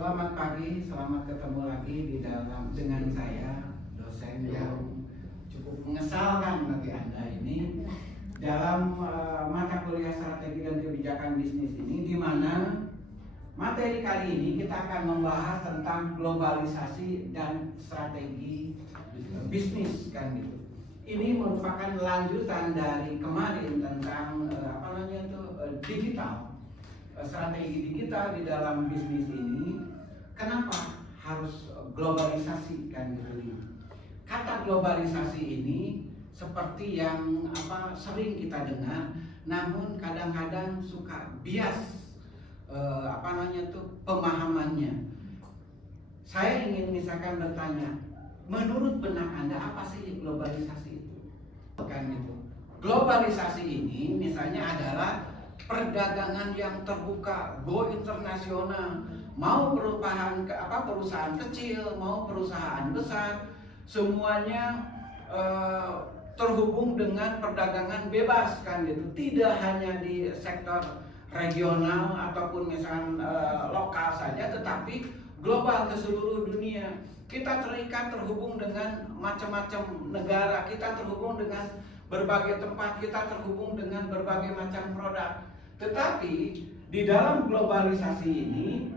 Selamat pagi, selamat ketemu lagi dengan saya, dosen yang cukup mengesalkan bagi Anda ini dalam mata kuliah strategi dan kebijakan bisnis ini, di mana materi kali ini kita akan membahas tentang globalisasi dan strategi bisnis kan gitu. Ini merupakan lanjutan dari kemarin tentang digital. Strategi digital di dalam bisnis ini, kenapa harus globalisasi kan gitu. Kata globalisasi ini seperti yang sering kita dengar, namun kadang-kadang suka bias pemahamannya. Saya ingin misalkan bertanya, menurut benak Anda apa sih globalisasi itu? Kan gitu. Globalisasi ini misalnya adalah perdagangan yang terbuka, go internasional, mau perusahaan kecil, mau perusahaan besar, semuanya terhubung dengan perdagangan bebas kan gitu. Tidak hanya di sektor regional ataupun misalnya lokal saja, tetapi global ke seluruh dunia. Kita terikat, terhubung dengan macam-macam negara, kita terhubung dengan berbagai tempat, kita terhubung dengan berbagai macam produk. Tetapi di dalam globalisasi ini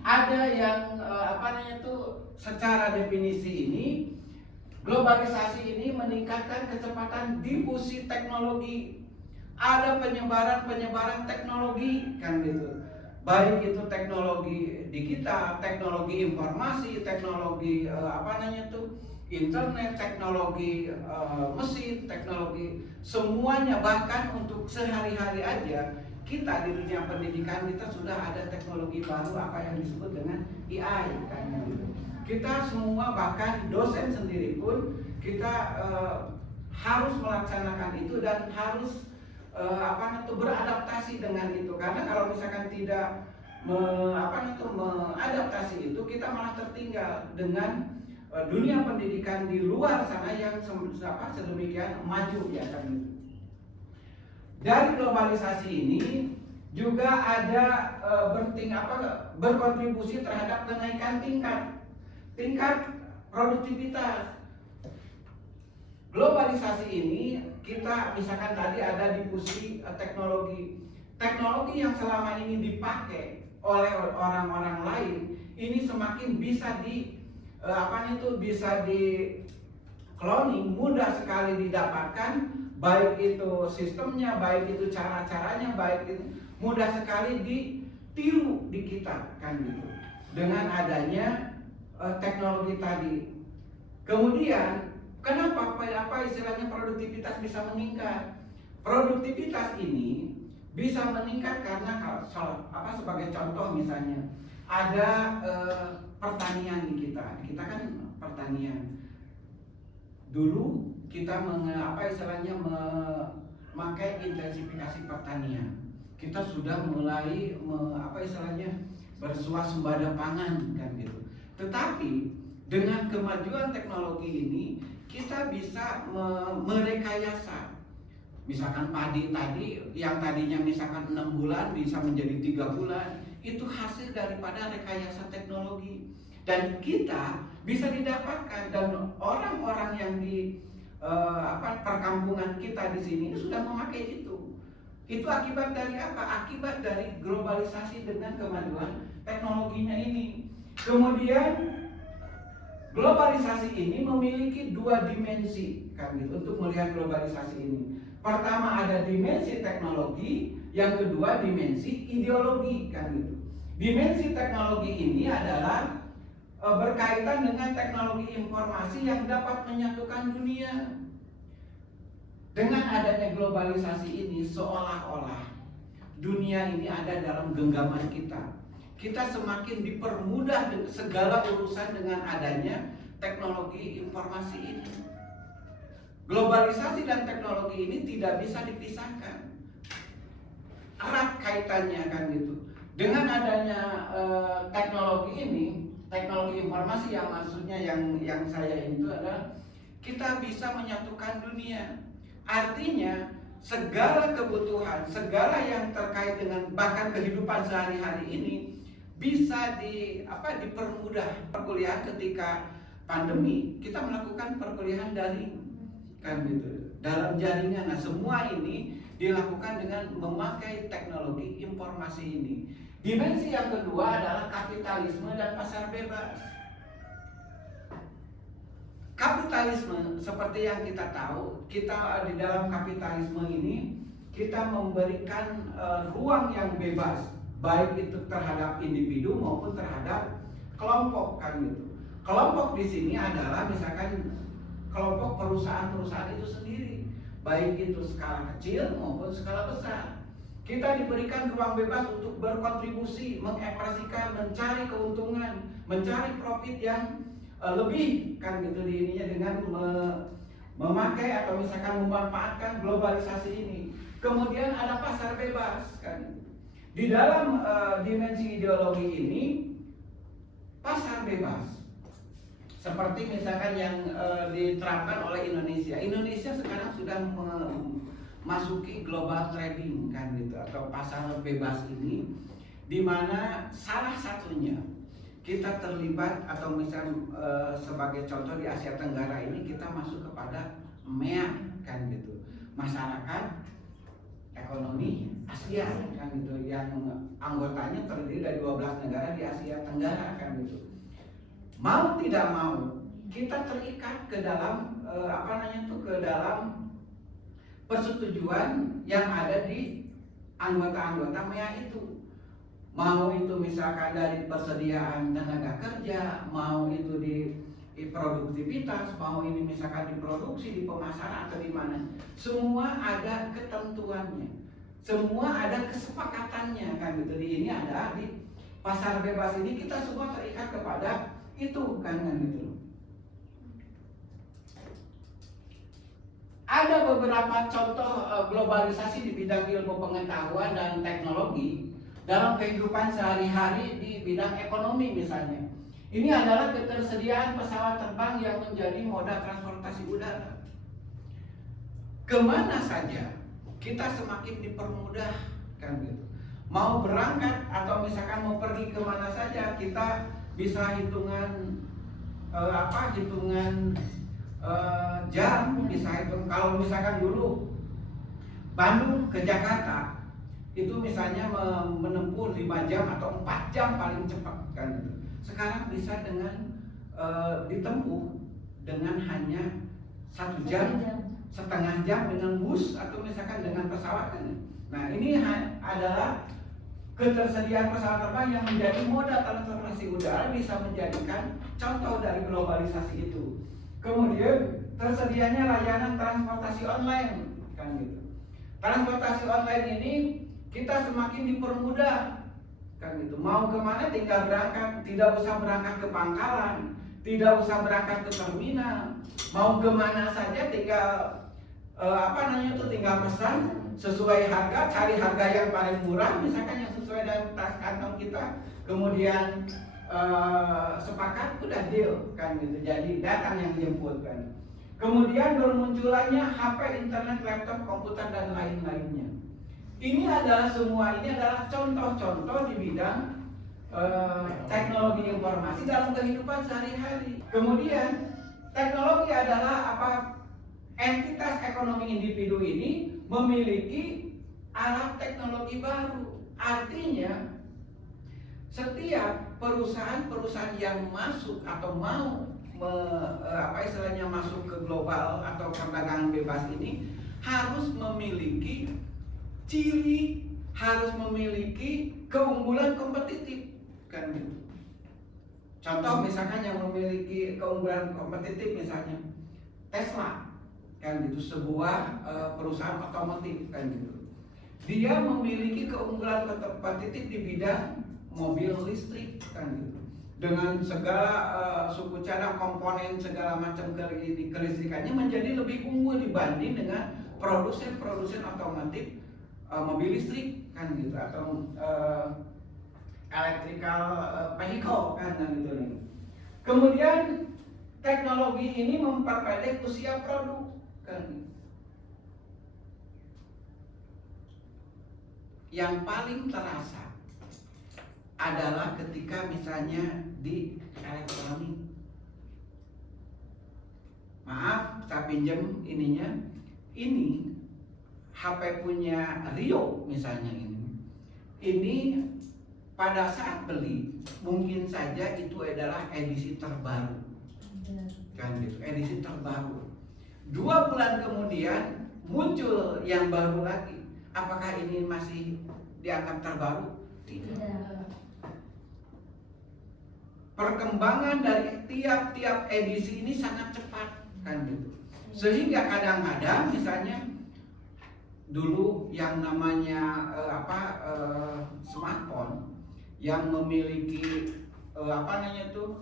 ada yang secara definisi ini, globalisasi ini meningkatkan kecepatan difusi teknologi. Ada penyebaran teknologi kan gitu. Baik itu teknologi digital, teknologi informasi, teknologi internet, teknologi mesin, teknologi semuanya, bahkan untuk sehari-hari aja kita di dunia pendidikan kita sudah ada teknologi baru apa yang disebut dengan AI kan gitu. Kita semua, bahkan dosen sendiri pun kita harus melaksanakan itu dan harus beradaptasi dengan itu, karena kalau misalkan tidak mengadaptasi itu, kita malah tertinggal dengan dunia pendidikan di luar sana yang sedemikian maju ya kan. Dari globalisasi ini juga ada berkontribusi terhadap kenaikan tingkat produktivitas. Globalisasi ini kita misalkan tadi ada difusi teknologi yang selama ini dipakai oleh orang-orang lain, ini semakin bisa bisa di cloning, mudah sekali didapatkan, baik itu sistemnya, baik itu cara-caranya, baik itu mudah sekali ditiru di kita kan gitu, dengan adanya teknologi tadi. Kemudian kenapa istilahnya produktivitas bisa meningkat? Produktivitas ini bisa meningkat karena sebagai contoh misalnya ada pertanian di kita. Kita kan pertanian. Dulu kita memakai intensifikasi pertanian. Kita sudah mulai bersuasembada pangan kan gitu. Tetapi dengan kemajuan teknologi ini kita bisa merekayasa. Misalkan padi tadi yang tadinya misalkan 6 bulan bisa menjadi 3 bulan. Itu hasil daripada rekayasa teknologi, dan kita bisa didapatkan, dan orang-orang yang di perkampungan kita di sini sudah memakai itu. Itu akibat dari apa? Akibat dari globalisasi dengan kemajuan teknologinya ini. Kemudian globalisasi ini memiliki 2 dimensi kan gitu untuk melihat globalisasi ini. Pertama ada dimensi teknologi, yang kedua dimensi ideologi kan gitu. Dimensi teknologi ini adalah berkaitan dengan teknologi informasi yang dapat menyatukan dunia. Dengan adanya globalisasi ini, seolah-olah dunia ini ada dalam genggaman kita. Kita semakin dipermudah segala urusan dengan adanya teknologi informasi ini. Globalisasi dan teknologi ini tidak bisa dipisahkan, erat kaitannya kan gitu. Dengan adanya teknologi ini, teknologi informasi yang maksudnya yang saya itu adalah kita bisa menyatukan dunia. Artinya segala kebutuhan, segala yang terkait dengan bahkan kehidupan sehari-hari ini bisa dipermudah. Perkuliahan ketika pandemi kita melakukan perkuliahan daring kan gitu dalam jaringan. Nah, semua ini dilakukan dengan memakai teknologi informasi ini. Dimensi yang kedua adalah kapitalisme dan pasar bebas. Kapitalisme seperti yang kita tahu, kita di dalam kapitalisme ini kita memberikan ruang yang bebas, baik itu terhadap individu maupun terhadap kelompok kan gitu. Kelompok di sini adalah misalkan kelompok perusahaan-perusahaan itu sendiri, baik itu skala kecil maupun skala besar. Kita diberikan ruang bebas untuk berkontribusi, mengekspresikan, mencari keuntungan, mencari profit yang lebih kan gitu di ininya dengan memakai atau misalkan memanfaatkan globalisasi ini. Kemudian ada pasar bebas kan. Di dalam dimensi ideologi ini pasar bebas seperti misalkan yang diterapkan oleh Indonesia. Indonesia sekarang sudah memasuki global trading kan gitu atau pasar bebas ini, di mana salah satunya kita terlibat atau misal sebagai contoh di Asia Tenggara ini kita masuk kepada MEA kan gitu, masyarakat ekonomi Asia kan gitu, yang anggotanya terdiri dari 12 negara di Asia Tenggara kan gitu. Mau tidak mau kita terikat ke dalam ke dalam persetujuan yang ada di anggota-anggota MEA itu. Mau itu misalkan dari persediaan tenaga kerja, mau itu di produktivitas, mau ini misalkan di produksi, di pemasaran atau di mana, semua ada ketentuannya, semua ada kesepakatannya kan gitu. Di ini ada di pasar bebas ini kita semua terikat kepada itu kan gitu. Ada beberapa contoh globalisasi di bidang ilmu pengetahuan dan teknologi dalam kehidupan sehari-hari di bidang ekonomi misalnya. Ini adalah ketersediaan pesawat terbang yang menjadi moda transportasi udara. Kemana saja kita semakin dipermudah kan gitu. Mau berangkat atau misalkan mau pergi kemana saja kita bisa hitungan jam, bisa hitung. Kalau misalkan dulu Bandung ke Jakarta itu misalnya menempuh 5 jam atau 4 jam paling cepat kan gitu. Sekarang bisa dengan ditempuh dengan hanya 1 jam, setengah jam dengan bus atau misalkan dengan pesawat kan. Nah, ini adalah ketersediaan pesawat terbang yang menjadi moda transportasi udara, bisa menjadikan contoh dari globalisasi itu. Kemudian tersedianya layanan transportasi online kan gitu. Transportasi online ini kita semakin dipermudah kan gitu. Mau kemana tinggal berangkat, tidak usah berangkat ke pangkalan, tidak usah berangkat ke terminal. Mau kemana saja tinggal tinggal pesan sesuai harga, cari harga yang paling murah misalkan yang sesuai dengan tas kantong kita, kemudian sepakat udah deal kan gitu. Jadi datang yang jemput kan. Kemudian bermunculannya HP, internet, laptop, komputer dan lain-lainnya. Ini adalah contoh-contoh di bidang teknologi informasi dalam kehidupan sehari-hari. Kemudian teknologi adalah entitas ekonomi individu ini memiliki alat teknologi baru. Artinya setiap perusahaan-perusahaan yang masuk atau mau masuk ke global atau perdagangan bebas ini harus memiliki ciri, harus memiliki keunggulan kompetitif kan gitu. Contoh misalkan yang memiliki keunggulan kompetitif misalnya Tesla kan gitu, sebuah perusahaan otomotif kan gitu. Dia memiliki keunggulan kompetitif di bidang mobil listrik kan gitu. Dengan segala suku cadang, komponen, segala macam kelistrikannya menjadi lebih unggul dibanding dengan produsen-produsen otomotif mobil listrik kan gitu, atau electrical vehicle kan gitu nih. Kemudian teknologi ini memperpendek usia produk kan. Yang paling terasa adalah ketika misalnya di elektronik. Maaf, saya pinjam ininya. Ini HP punya Rio misalnya ini. Ini pada saat beli mungkin saja itu adalah edisi terbaru. Kan gitu, edisi terbaru. 2 bulan kemudian muncul yang baru lagi. Apakah ini masih dianggap terbaru? Tidak. Perkembangan dari tiap-tiap edisi ini sangat cepat, kan gitu. Sehingga kadang-kadang misalnya dulu yang namanya smartphone yang memiliki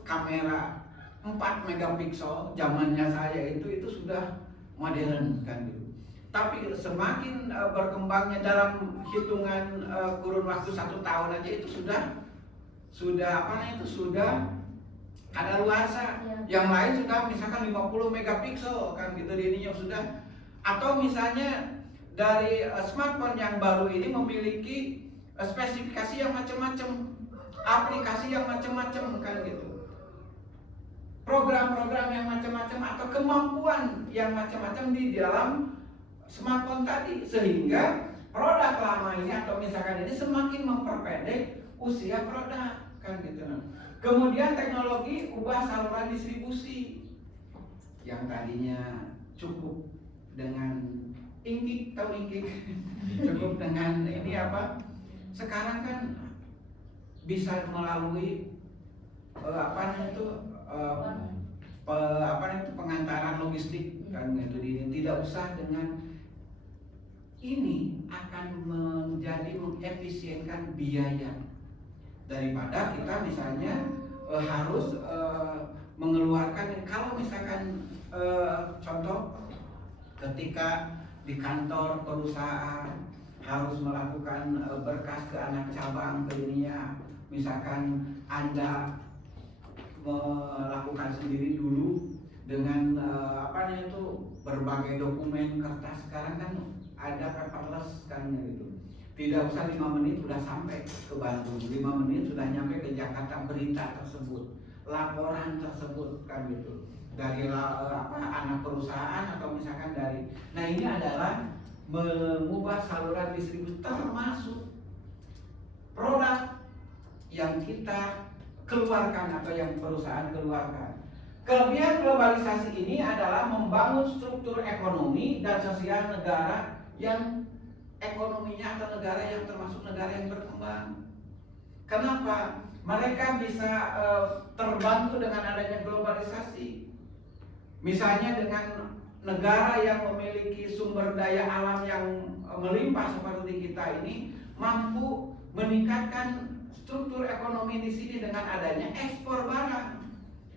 kamera 4 megapiksel, zamannya saya itu sudah modern, kan gitu. Tapi semakin berkembangnya dalam hitungan kurun waktu 1 tahun aja itu sudah ada luasa. Yang lain sudah misalkan 50 megapiksel, kan gitu, ininya sudah. Atau misalnya dari smartphone yang baru ini memiliki spesifikasi yang macam-macam, aplikasi yang macam-macam, kan gitu, program-program yang macam-macam atau kemampuan yang macam-macam di dalam smartphone tadi, sehingga produk lama ini atau misalkan ini semakin memperpendek usia produk, kan gitu. Kemudian teknologi ubah saluran distribusi yang tadinya cukup dengan ingkik, tahu ingkik, cukup dengan ini sekarang kan bisa melalui pengantaran logistik, kan gitu. Tidak usah dengan ini akan menjadi mengefisienkan biaya daripada kita misalnya harus mengeluarkan. Kalau misalkan contoh ketika di kantor perusahaan harus melakukan berkas ke anak cabang ke ininya, misalkan Anda melakukan sendiri dulu dengan berbagai dokumen kertas. Sekarang kan ada paperless, kan gitu. Tidak usah 5 menit sudah sampai ke Bandung, 5 menit sudah nyampe ke Jakarta berita tersebut, laporan tersebut, kan gitu, dari anak perusahaan atau misalkan dari. Nah, ini adalah mengubah saluran distribusi, termasuk produk yang kita keluarkan atau yang perusahaan keluarkan. Kelebihan globalisasi ini adalah membangun struktur ekonomi dan sosial negara yang ekonominya atau negara yang termasuk negara yang berkembang. Kenapa? Mereka bisa terbantu dengan adanya globalisasi. Misalnya dengan negara yang memiliki sumber daya alam yang melimpah seperti kita ini, mampu meningkatkan struktur ekonomi di sini dengan adanya ekspor barang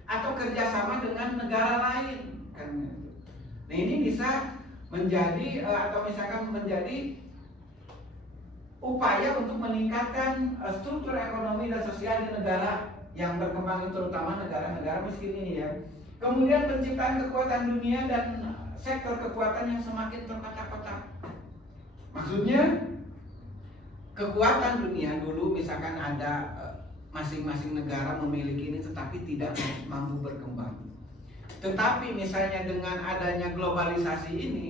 atau kerjasama dengan negara lain, kan? Nah, ini bisa menjadi atau misalkan menjadi upaya untuk meningkatkan struktur ekonomi dan sosial di negara yang berkembang, terutama negara-negara miskin ini, ya. Kemudian penciptaan kekuatan dunia dan sektor kekuatan yang semakin terkotak-kotak. Maksudnya kekuatan dunia dulu misalkan ada masing-masing negara memiliki ini tetapi tidak mampu berkembang. Tetapi misalnya dengan adanya globalisasi ini,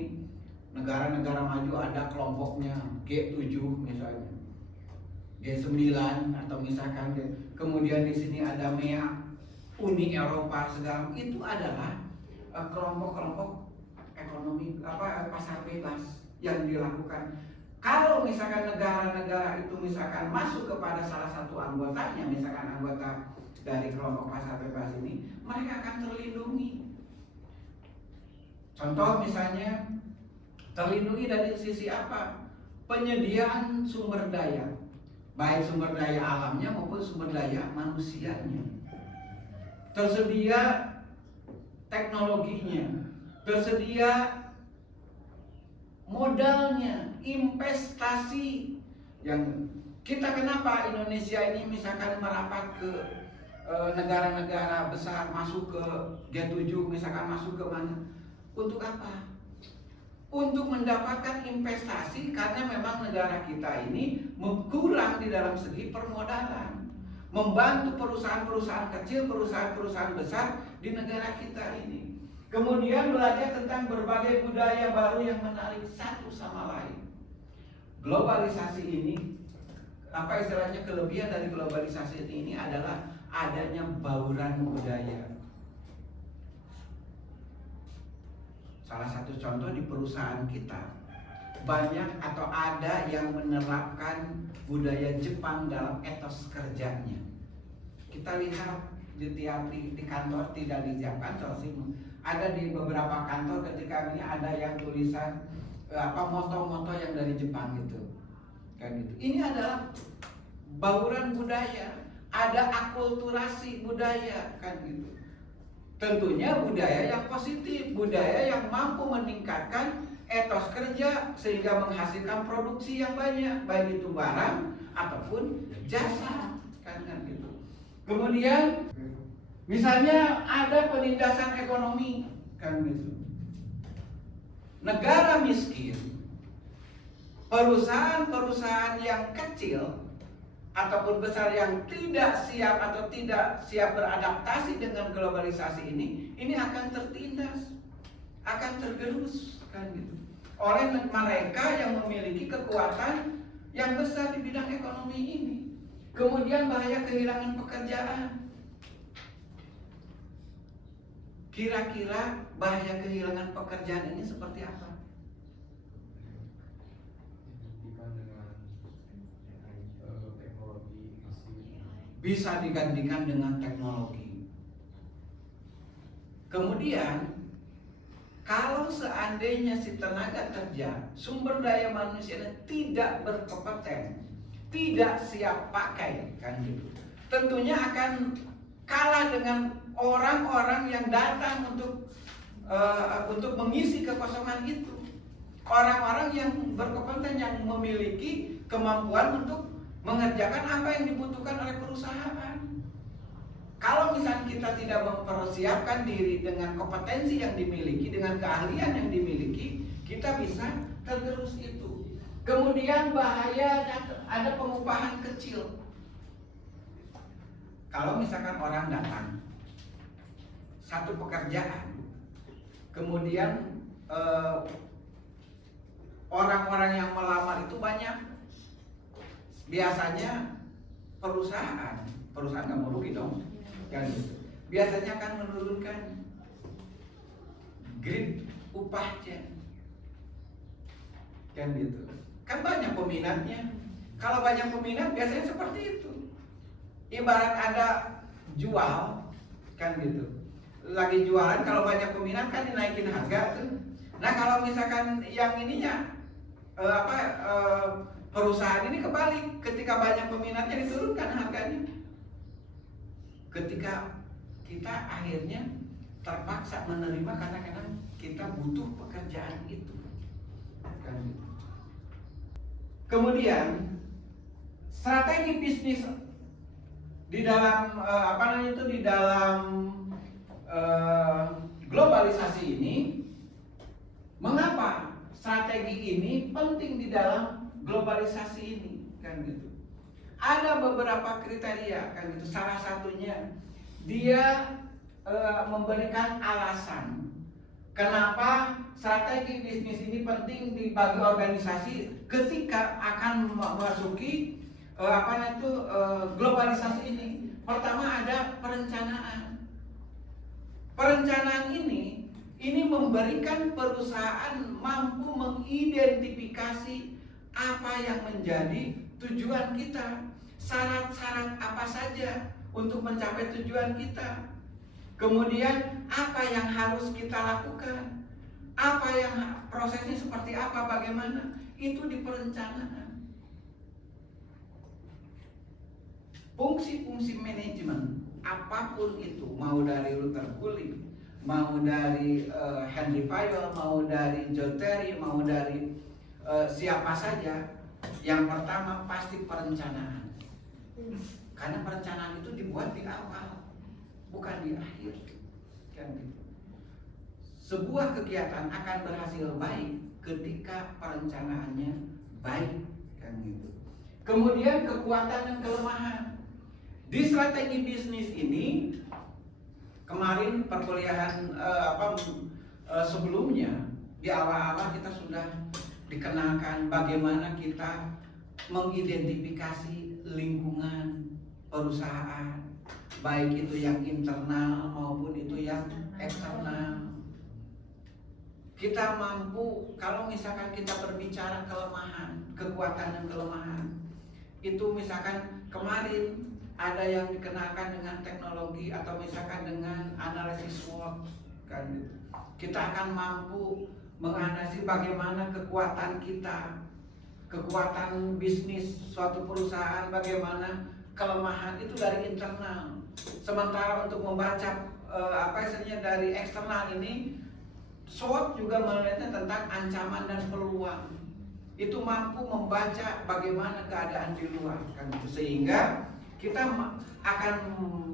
negara-negara maju ada kelompoknya G7 misalnya, G9 atau misalkan kemudian di sini ada MEA, Uni Eropa segala, itu adalah kelompok-kelompok ekonomi pasar bebas yang dilakukan. Kalau misalkan negara-negara itu misalkan masuk kepada salah satu anggotanya, misalkan anggota dari kelompok pasar bebas ini, mereka akan terlindungi. Contoh misalnya terlindungi dari sisi apa? Penyediaan sumber daya, baik sumber daya alamnya maupun sumber daya manusianya. Tersedia teknologinya, tersedia modalnya, investasi. Yang kita, kenapa Indonesia ini misalkan merapat ke negara-negara besar, masuk ke G7, misalkan masuk ke mana? Untuk apa? Untuk mendapatkan investasi, karena memang negara kita ini kurang di dalam segi permodalan. membantu perusahaan-perusahaan kecil, perusahaan-perusahaan besar di negara kita ini. Kemudian belajar tentang berbagai budaya baru yang menarik satu sama lain. Globalisasi ini, apa istilahnya, kelebihan dari globalisasi ini adalah adanya bauran budaya. Salah satu contoh di perusahaan kita, banyak atau ada yang menerapkan budaya Jepang dalam etos kerjanya. Kita lihat di kantor, tidak di tiap kantor sih, ada di beberapa kantor ketika ini ada yang tulisan moto-moto yang dari Jepang gitu, kan gitu. Ini adalah bauran budaya, ada akulturasi budaya, kan gitu. Tentunya budaya yang positif, budaya yang mampu meningkatkan etos kerja sehingga menghasilkan produksi yang banyak, baik itu barang ataupun jasa, kan gitu. Kemudian misalnya ada penindasan ekonomi, kan gitu. Negara miskin, perusahaan-perusahaan yang kecil ataupun besar yang tidak siap atau tidak siap beradaptasi dengan globalisasi ini akan tertindas, akan tergerus, kan gitu, oleh mereka yang memiliki kekuatan yang besar di bidang ekonomi ini. Kemudian bahaya kehilangan pekerjaan. Kira-kira bahaya kehilangan pekerjaan ini seperti apa? Bisa digantikan dengan teknologi. Kemudian kalau seandainya si tenaga kerja, sumber daya manusianya tidak berkompeten, tidak siap pakai, kan gitu, tentunya akan kalah dengan orang-orang yang datang untuk mengisi kekosongan itu. Orang-orang yang berkompeten, yang memiliki kemampuan untuk mengerjakan apa yang dibutuhkan oleh perusahaan. Kalau misalnya kita tidak mempersiapkan diri dengan kompetensi yang dimiliki, dengan keahlian yang dimiliki, kita bisa tergerus itu. Kemudian bahaya ada pengupahan kecil. Kalau misalkan orang datang satu pekerjaan, kemudian orang-orang yang melamar itu banyak. Biasanya perusahaan nggak mau rugi dong, kan? Biasanya akan menurunkan grade upahnya, kan gitu. Kan banyak peminatnya. Kalau banyak peminat biasanya seperti itu. Ibarat ada jual, kan gitu. Lagi jualan, kalau banyak peminat kan dinaikin harga tuh. Nah kalau misalkan yang ininya perusahaan ini kebalik, ketika banyak peminatnya diturunkan harganya. Ketika kita akhirnya terpaksa menerima karena kita butuh pekerjaan itu. Kemudian strategi bisnis di dalam di dalam globalisasi ini, mengapa strategi ini penting di dalam globalisasi ini, kan gitu. Ada beberapa kriteria, kan gitu. Salah satunya dia memberikan alasan kenapa strategi bisnis ini penting bagi organisasi ketika akan memasuki globalisasi ini. Pertama ada perencanaan. Perencanaan ini memberikan perusahaan mampu mengidentifikasi apa yang menjadi tujuan kita, syarat-syarat apa saja untuk mencapai tujuan kita. Kemudian apa yang harus kita lakukan, apa yang prosesnya seperti apa, bagaimana, itu di perencanaan. Fungsi-fungsi manajemen apapun itu, mau dari Luther Gulick, mau dari Henry Fayol, mau dari John Terry, mau dari siapa saja, yang pertama pasti perencanaan. Karena perencanaan itu dibuat di awal, bukan di akhir, kan gitu. Sebuah kegiatan akan berhasil baik ketika perencanaannya baik, kan gitu. Kemudian kekuatan dan kelemahan. Di strategi bisnis ini kemarin perkuliahan sebelumnya di awal-awal kita sudah dikenalkan bagaimana kita mengidentifikasi lingkungan perusahaan, baik itu yang internal maupun itu yang eksternal. Kita mampu, kalau misalkan kita berbicara kelemahan, kekuatan dan kelemahan, itu misalkan kemarin ada yang dikenalkan dengan teknologi atau misalkan dengan analisis SWOT kan gitu. Kita akan mampu menganalisis bagaimana kekuatan kita, kekuatan bisnis suatu perusahaan, bagaimana kelemahan itu dari internal. Sementara untuk membaca dari eksternal ini, SWOT juga melihatnya tentang ancaman dan peluang. Itu mampu membaca bagaimana keadaan di luar kan gitu. Sehingga kita akan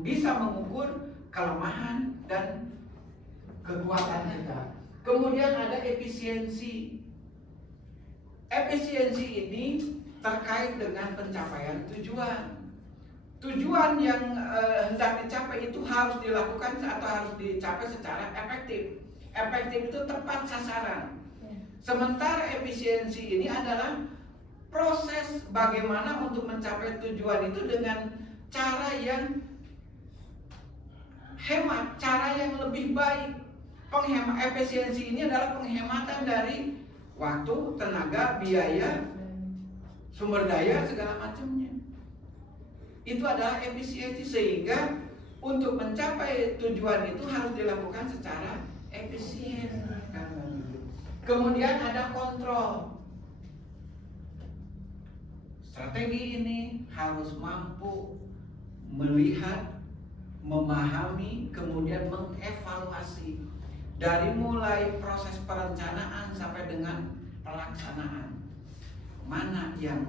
bisa mengukur kelemahan dan kekuatan kita. Kemudian ada efisiensi. Efisiensi ini terkait dengan pencapaian tujuan. Tujuan yang hendak dicapai itu harus dilakukan atau harus dicapai secara efektif. Efektif itu tepat sasaran. Sementara efisiensi ini adalah proses bagaimana untuk mencapai tujuan itu dengan cara yang hemat, cara yang lebih baik. Efisiensi ini adalah penghematan dari waktu, tenaga, biaya, sumber daya, segala macamnya. Itu adalah efisiensi, sehingga untuk mencapai tujuan itu harus dilakukan secara efisien. Kemudian ada kontrol. Strategi ini harus mampu melihat, memahami, kemudian mengevaluasi dari mulai proses perencanaan sampai dengan pelaksanaan. Mana yang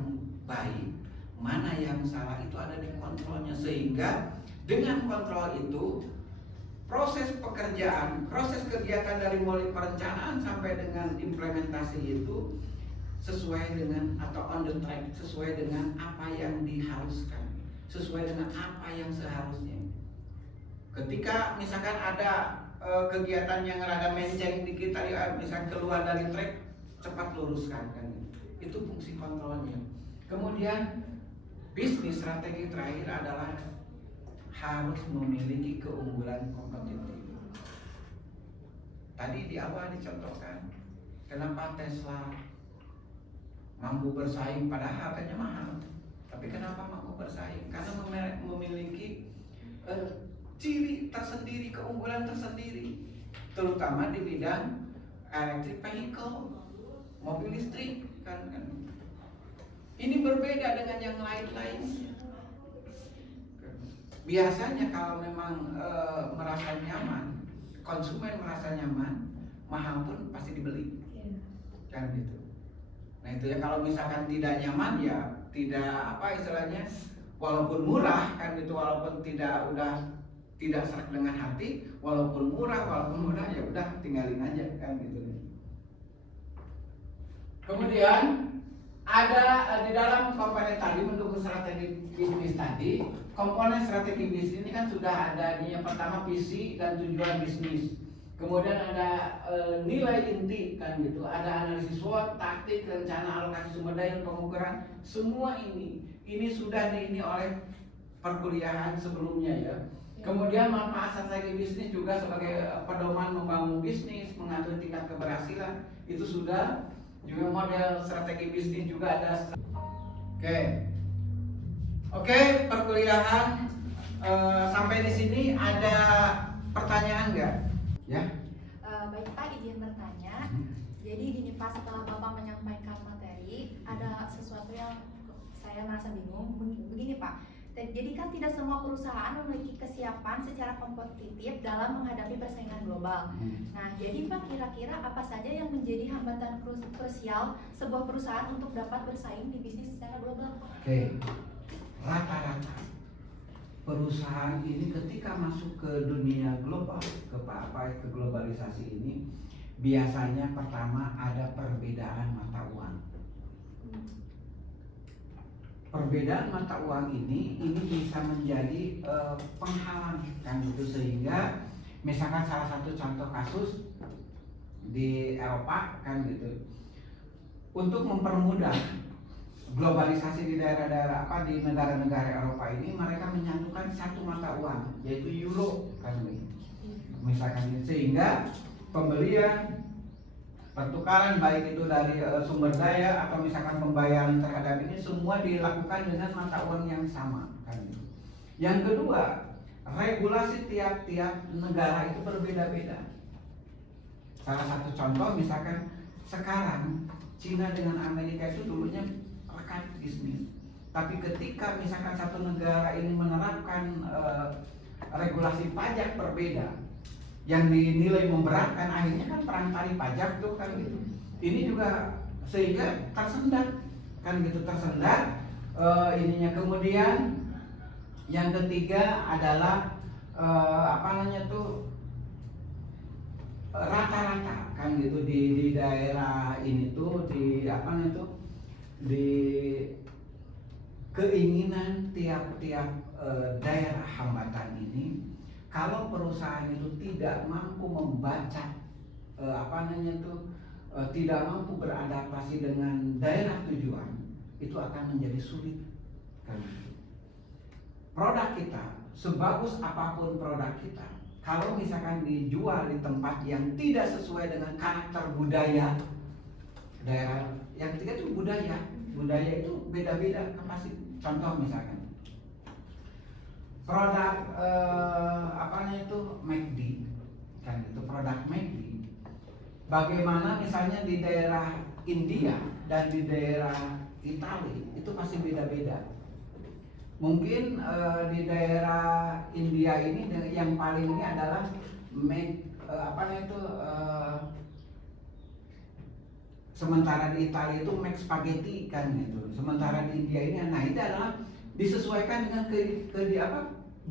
baik, mana yang salah, itu ada di kontrolnya. Sehingga dengan kontrol itu, proses pekerjaan, proses kegiatan dari mulai perencanaan sampai dengan implementasi itu sesuai dengan atau on the track, sesuai dengan apa yang diharuskan, sesuai dengan apa yang seharusnya. Ketika misalkan ada kegiatan yang rada menceng di kita, misalkan keluar dari track, cepat luruskan kan. Itu fungsi kontrolnya. Kemudian bisnis strategi terakhir adalah harus memiliki keunggulan kompetitif. Tadi di awal dicontohkan, kenapa Tesla mampu bersaing padahal harganya mahal. Tapi kenapa mampu bersaing? Karena memiliki ciri tersendiri, keunggulan tersendiri, terutama di bidang electric vehicle, mobil listrik kan. Ini berbeda dengan yang lain-lainnya. Biasanya kalau memang merasa nyaman, konsumen merasa nyaman, mahal pun pasti dibeli, kan gitu. Nah itu ya, kalau misalkan tidak nyaman ya tidak istilahnya, walaupun murah kan gitu, walaupun tidak serak dengan hati, walaupun murah ya udah tinggalin aja kan gitu. Kemudian ada di dalam komponen tadi mendukung strategi bisnis tadi. Komponen strategi bisnis ini kan sudah ada, yang pertama visi dan tujuan bisnis. Kemudian ada nilai inti kan gitu, ada analisis SWOT, taktik, rencana alokasi sumber daya, pengukuran. Semua ini sudah ini oleh perkuliahan sebelumnya ya. Kemudian manfaat strategi bisnis juga sebagai pedoman membangun bisnis, mengatur tingkat keberhasilan, itu sudah. Juga model strategi bisnis juga ada. Oke, perkuliahan sampai di sini ada pertanyaan nggak? Ya. Baik Pak, izin bertanya. Jadi gini Pak, setelah Bapak menyampaikan materi, ada sesuatu yang saya merasa bingung. Begini Pak, jadi kan tidak semua perusahaan memiliki kesiapan secara kompetitif dalam menghadapi persaingan global. Nah, jadi Pak, kira-kira apa saja yang menjadi hambatan krusial sebuah perusahaan untuk dapat bersaing di bisnis secara global? Oke, rata-rata perusahaan ini ketika masuk ke dunia global, ke globalisasi ini, biasanya pertama ada perbedaan mata uang. perbedaan mata uang ini bisa menjadi penghalang kan gitu, sehingga misalkan salah satu contoh kasus di Eropa kan gitu, untuk mempermudah globalisasi di daerah-daerah di negara-negara Eropa ini, mereka menyatukan satu mata uang yaitu euro kan gitu. Misalkan sehingga pembelian, pertukaran baik itu dari sumber daya atau misalkan pembayaran terhadap ini semua dilakukan dengan mata uang yang sama kan gitu. Yang kedua, regulasi tiap-tiap negara itu berbeda-beda. Salah satu contoh misalkan sekarang Cina dengan Amerika itu dulunya rekan bisnis, tapi ketika misalkan satu negara ini menerapkan regulasi pajak berbeda yang dinilai memberatkan, akhirnya kan perang tarif pajak tuh kan gitu. Ini juga sehingga tersendat kan gitu, tersendat ininya. Kemudian yang ketiga adalah rata-rata kan gitu di daerah ini tuh di keinginan tiap-tiap daerah hambatan ini. Kalau perusahaan itu tidak mampu membaca tidak mampu beradaptasi dengan daerah tujuan, itu akan menjadi sulit kan. Produk kita, sebagus apapun produk kita, kalau misalkan dijual di tempat yang tidak sesuai dengan karakter budaya daerah, yang ketiga itu budaya itu beda-beda kapasitas. Contoh misalkan produk McD kan itu, produk McD bagaimana misalnya di daerah India dan di daerah Italia itu pasti beda-beda. Mungkin di daerah India ini yang paling ini adalah sementara di Italia itu Mac Spaghetti kan gitu. Sementara di India ini, nah itu adalah disesuaikan dengan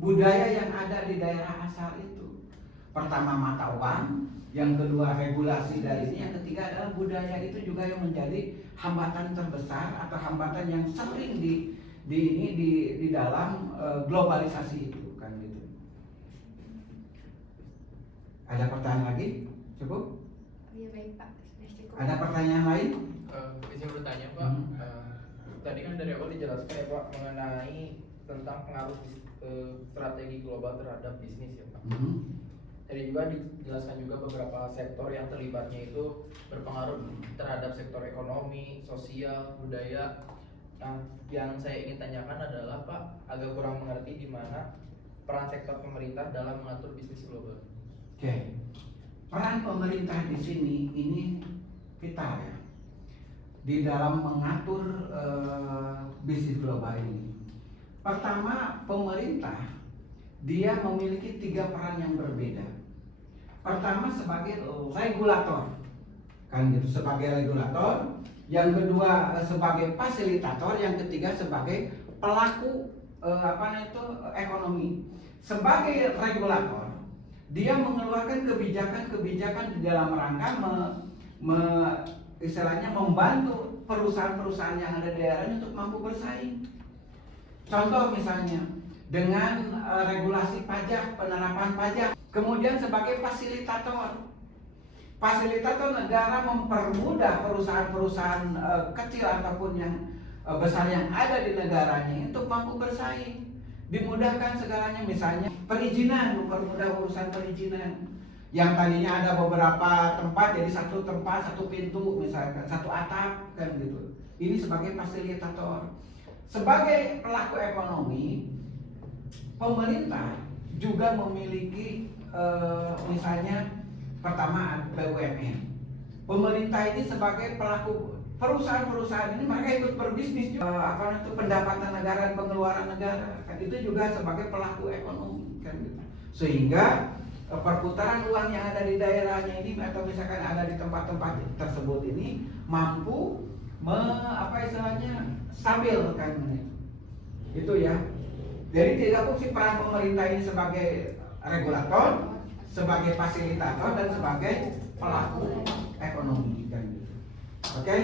budaya yang ada di daerah asal itu. Pertama mata uang, yang kedua regulasi dari ini, yang ketiga adalah budaya. Itu juga yang menjadi hambatan terbesar atau hambatan yang sering di dalam globalisasi itu kan gitu. Ada pertanyaan lagi? Cukup? Iya baik Pak. Cukup. Ada pertanyaan lain? Bisa bertanya Pak. Tadi kan dari awal dijelaskan ya Pak mengenai tentang pengaruh strategi global terhadap bisnis ya Pak. Tadi juga dijelaskan juga beberapa sektor yang terlibatnya itu berpengaruh terhadap sektor ekonomi, sosial, budaya. Nah, yang saya ingin tanyakan adalah Pak, agak kurang mengerti di mana peran sektor pemerintah dalam mengatur bisnis global. Oke. Peran pemerintah di sini ini vital ya di dalam mengatur bisnis global ini. Pertama, pemerintah dia memiliki 3 peran yang berbeda. Pertama sebagai regulator, kan gitu, sebagai regulator. Yang kedua sebagai fasilitator, yang ketiga sebagai pelaku ekonomi. Sebagai regulator, dia mengeluarkan kebijakan-kebijakan di dalam rangka istilahnya membantu perusahaan-perusahaan yang ada di daerahnya untuk mampu bersaing. Contoh misalnya dengan regulasi pajak, penerapan pajak. Kemudian sebagai fasilitator negara mempermudah perusahaan-perusahaan kecil ataupun yang besar yang ada di negaranya untuk mampu bersaing. Dimudahkan segalanya, misalnya perizinan, mempermudah urusan perizinan. Yang tadinya ada beberapa tempat jadi satu tempat, satu pintu, misalkan satu atap kan gitu. Ini sebagai fasilitator. Sebagai pelaku ekonomi, pemerintah juga memiliki misalnya pertama BUMN. Pemerintah ini sebagai pelaku perusahaan-perusahaan ini mereka ikut berbisnis juga, pendapatan negara dan pengeluaran negara kan itu juga sebagai pelaku ekonomi kan gitu. Sehingga perputaran uang yang ada di daerahnya ini atau misalkan ada di tempat-tempat tersebut ini mampu stabil kan itu ya. Jadi tidak fungsi peran pemerintah ini sebagai regulator, sebagai fasilitator dan sebagai pelaku ekonomi kan gitu. Oke?